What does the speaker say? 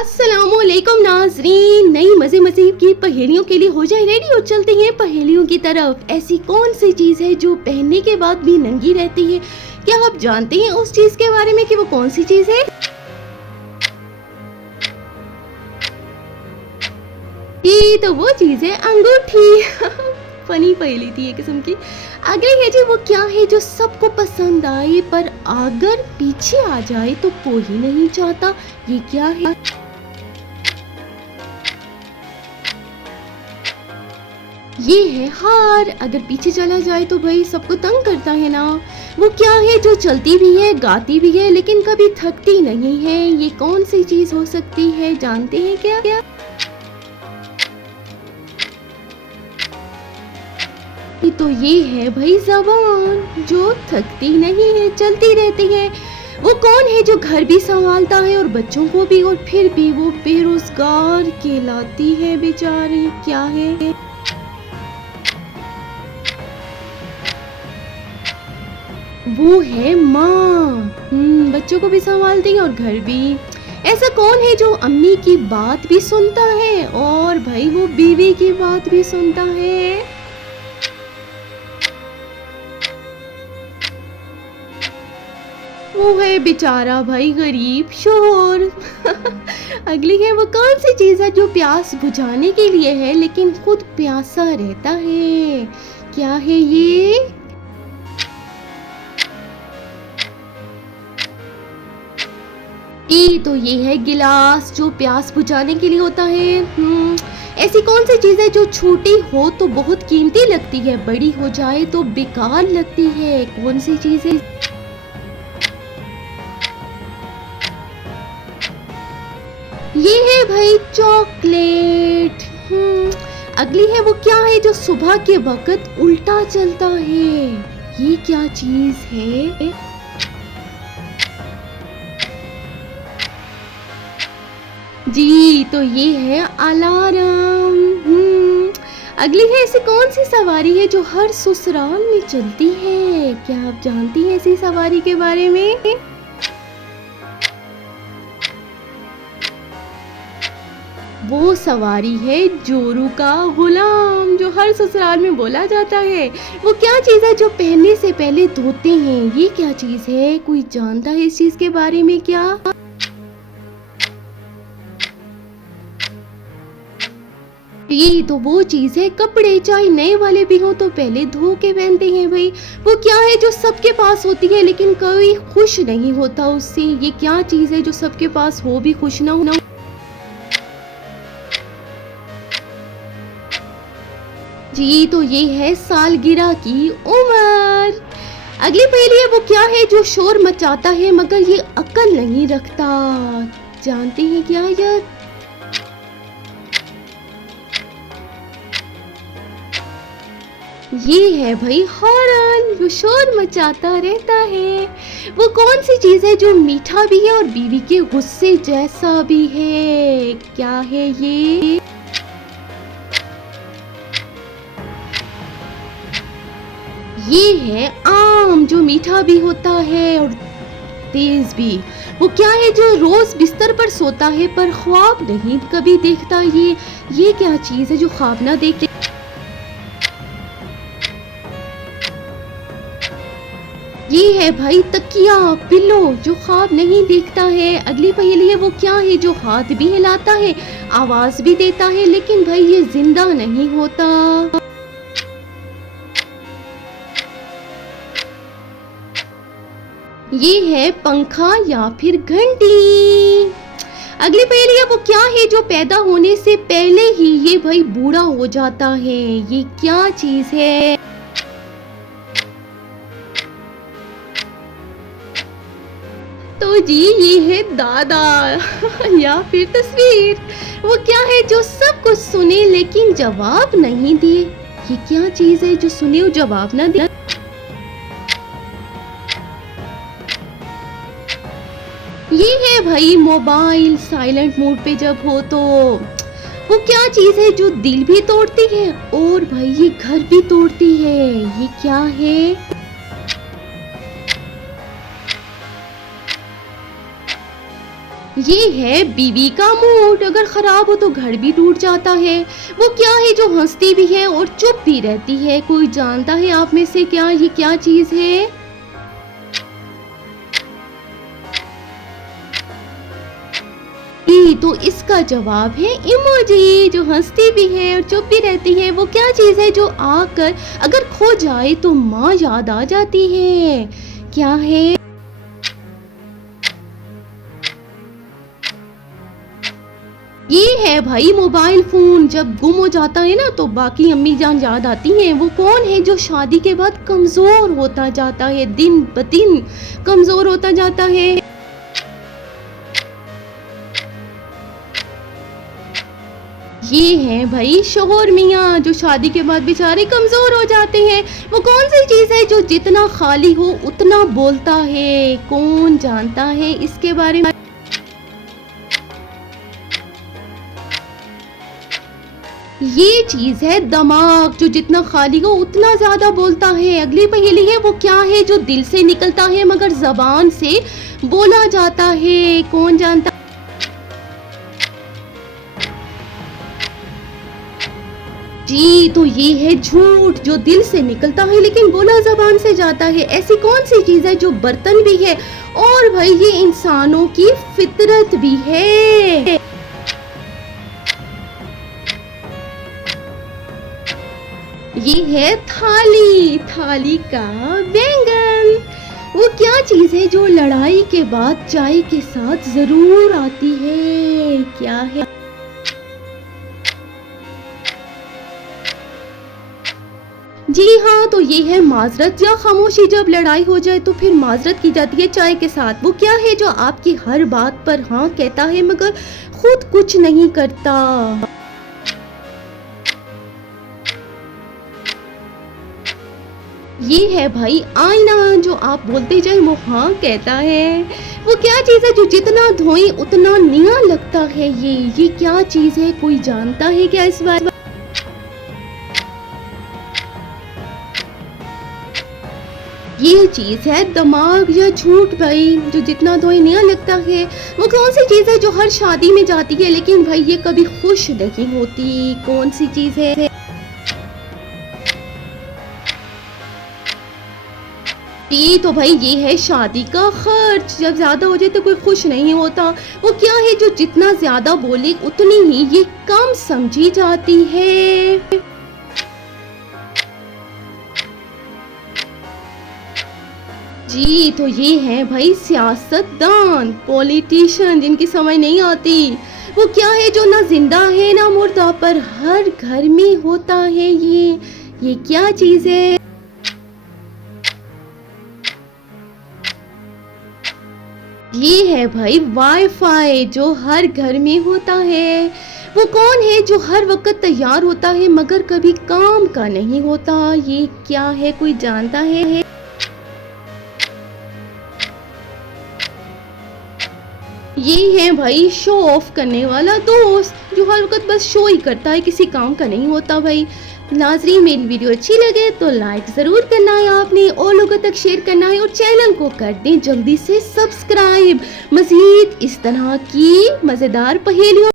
अस्सलामुअलैकुम नाजरीन, नई मजे मजे की पहेलियों के लिए हो जाए रेडी और चलते हैं पहेलियों की तरफ। ऐसी कौन सी चीज है जो पहनने के बाद भी नंगी रहती है? क्या आप जानते हैं उस चीज के बारे में कि वो कौन सी चीज है? ये तो वो चीज है अंगूठी। फनी पहेली थी एक किस्म की। अगली है जी, वो क्या है जो सबको पसंद आए पर अगर पीछे आ जाए तो कोई नहीं चाहता? ये क्या है? ये है हार। अगर पीछे चला जाए तो भाई सबको तंग करता है ना। वो क्या है जो चलती भी है, गाती भी है, लेकिन कभी थकती नहीं है? ये कौन सी चीज हो सकती है, जानते हैं क्या? तो ये है भाई ज़बान, जो थकती नहीं है, चलती रहती है। वो कौन है जो घर भी संभालता है और बच्चों को भी, और फिर भी वो बेरोजगार कहलाती है बेचारी? क्या है? वो है माँ। बच्चों को भी संभालती है और घर भी। ऐसा कौन है जो अम्मी की बात भी सुनता है और भाई वो बीवी की बात भी सुनता है? वो है बेचारा भाई गरीब शोहर। अगली है, वो कौन सी चीज है जो प्यास बुझाने के लिए है लेकिन खुद प्यासा रहता है? क्या है ये? तो ये है गिलास, जो प्यास बुझाने के लिए होता है। ऐसी कौन सी चीज है जो छोटी हो तो बहुत कीमती लगती है, बड़ी हो जाए तो बेकार लगती है? कौन सी चीज है? ये है भाई चॉकलेट। अगली है, वो क्या है जो सुबह के वक्त उल्टा चलता है? ये क्या चीज है? जी, तो ये है अलार्म। अगली है, ऐसी कौन सी सवारी है जो हर ससुराल में चलती है? क्या आप जानती हैं ऐसी सवारी के बारे में? वो सवारी है जोरू का गुलाम, जो हर ससुराल में बोला जाता है। वो क्या चीज है जो पहनने से पहले धोते हैं? ये क्या चीज है? कोई जानता है इस चीज के बारे में क्या? ये तो वो चीज है कपड़े, चाहे नए वाले भी हो तो पहले धो के पहनते हैं भाई। वो क्या है जो सबके पास होती है लेकिन कोई खुश नहीं होता उससे? ये क्या चीज है जो सबके पास हो भी खुश ना हो? जी, तो ये है सालगिरह की उम्र। अगली पहेली है, वो क्या है जो शोर मचाता है मगर ये अक्ल नहीं रखता? जानते हैं क्या यार? ये है भाई हॉर्न, जो शोर मचाता रहता है। वो कौन सी चीज है जो मीठा भी है और बीवी के गुस्से जैसा भी है? क्या है ये? ये है आम, जो मीठा भी होता है और तेज भी। वो क्या है जो रोज बिस्तर पर सोता है पर ख्वाब नहीं कभी देखता? ये क्या चीज है जो ख्वाब ना देखते? ये है भाई तकिया, पिल्लो, जो ख्वाब नहीं देखता है। अगली पहेली है, वो क्या है जो हाथ भी हिलाता है, आवाज भी देता है, लेकिन भाई ये जिंदा नहीं होता? ये है पंखा या फिर घंटी। अगली पहेली है, वो क्या है जो पैदा होने से पहले ही ये भाई बूढ़ा हो जाता है? ये क्या चीज है? तो जी, ये है दादा। या फिर तस्वीर। वो क्या है जो सब कुछ सुने लेकिन जवाब नहीं दिए? ये क्या चीज है जो सुने और जवाब ना दे? ये है भाई मोबाइल, साइलेंट मोड पे जब हो तो। वो क्या चीज है जो दिल भी तोड़ती है और भाई ये घर भी तोड़ती है? ये क्या है? ये है बीवी का मूड, अगर खराब हो तो घर भी टूट जाता है। वो क्या है जो हंसती भी है और चुप भी रहती है? कोई जानता है आप में से क्या ये क्या चीज है? तो इसका जवाब है इमोजी, जो हंसती भी है और चुप भी रहती है। वो क्या चीज है जो आकर अगर खो जाए तो माँ याद आ जाती है? क्या है? ये है भाई मोबाइल फोन, जब गुम हो जाता है ना तो बाकी अम्मी जान याद आती हैं। वो कौन है जो शादी के बाद कमजोर होता जाता है, दिन ब दिन कमजोर होता जाता है? ये है भाई शोहर मियाँ, जो शादी के बाद बेचारे कमजोर हो जाते हैं। वो कौन सी चीज है जो जितना खाली हो उतना बोलता है? कौन जानता है इसके बारे में? ये चीज है दिमाग, जो जितना खाली हो उतना ज्यादा बोलता है। अगली पहेली है, वो क्या है जो दिल से निकलता है मगर जबान से बोला जाता है? कौन जानता? जी, तो ये है झूठ, जो दिल से निकलता है लेकिन बोला जबान से जाता है। ऐसी कौन सी चीज है जो बर्तन भी है और भाई ये इंसानों की फितरत भी है? ये है थाली, थाली का बैंगन। वो क्या चीज है जो लड़ाई के बाद चाय के साथ जरूर आती है? क्या है? जी हाँ, तो ये है माजरत या खामोशी। जब लड़ाई हो जाए तो फिर माजरत की जाती है चाय के साथ। वो क्या है जो आपकी हर बात पर हाँ कहता है मगर खुद कुछ नहीं करता? ये है भाई आईना, जो आप बोलते जाए वो हाँ कहता है। वो क्या चीज है जो जितना धोए उतना नया लगता है? ये क्या चीज है? कोई जानता है क्या इस बारे? ये चीज है दिमाग या झूठ भाई, जो जितना धोए नया लगता है। वो कौन सी चीज है जो हर शादी में जाती है लेकिन भाई ये कभी खुश नहीं होती? कौन सी चीज है? ये तो भाई ये है शादी का खर्च, जब ज्यादा हो जाए तो कोई खुश नहीं होता। वो क्या है जो जितना ज्यादा बोले उतनी ही ये कम समझी जाती है? जी, तो ये है भाई सियासतदान, पॉलिटिशियन, जिनकी समझ नहीं आती। वो क्या है जो ना जिंदा है ना मुर्दा पर हर घर में होता है? ये क्या चीज है? ये है भाई वाईफाई, जो हर घर में होता है। वो कौन है जो हर वक्त तैयार होता है मगर कभी काम का नहीं होता? ये क्या है? कोई जानता है? ये है भाई शो ऑफ करने वाला दोस्त, जो हर वक्त बस शो ही करता है, किसी काम का नहीं होता भाई। नाजरीन, मेरी वीडियो अच्छी लगे तो लाइक ज़रूर करना है आपने, और लोगों तक शेयर करना है, और चैनल को कर दें जल्दी से सब्सक्राइब। मज़ीद इस तरह की मज़ेदार पहेलियों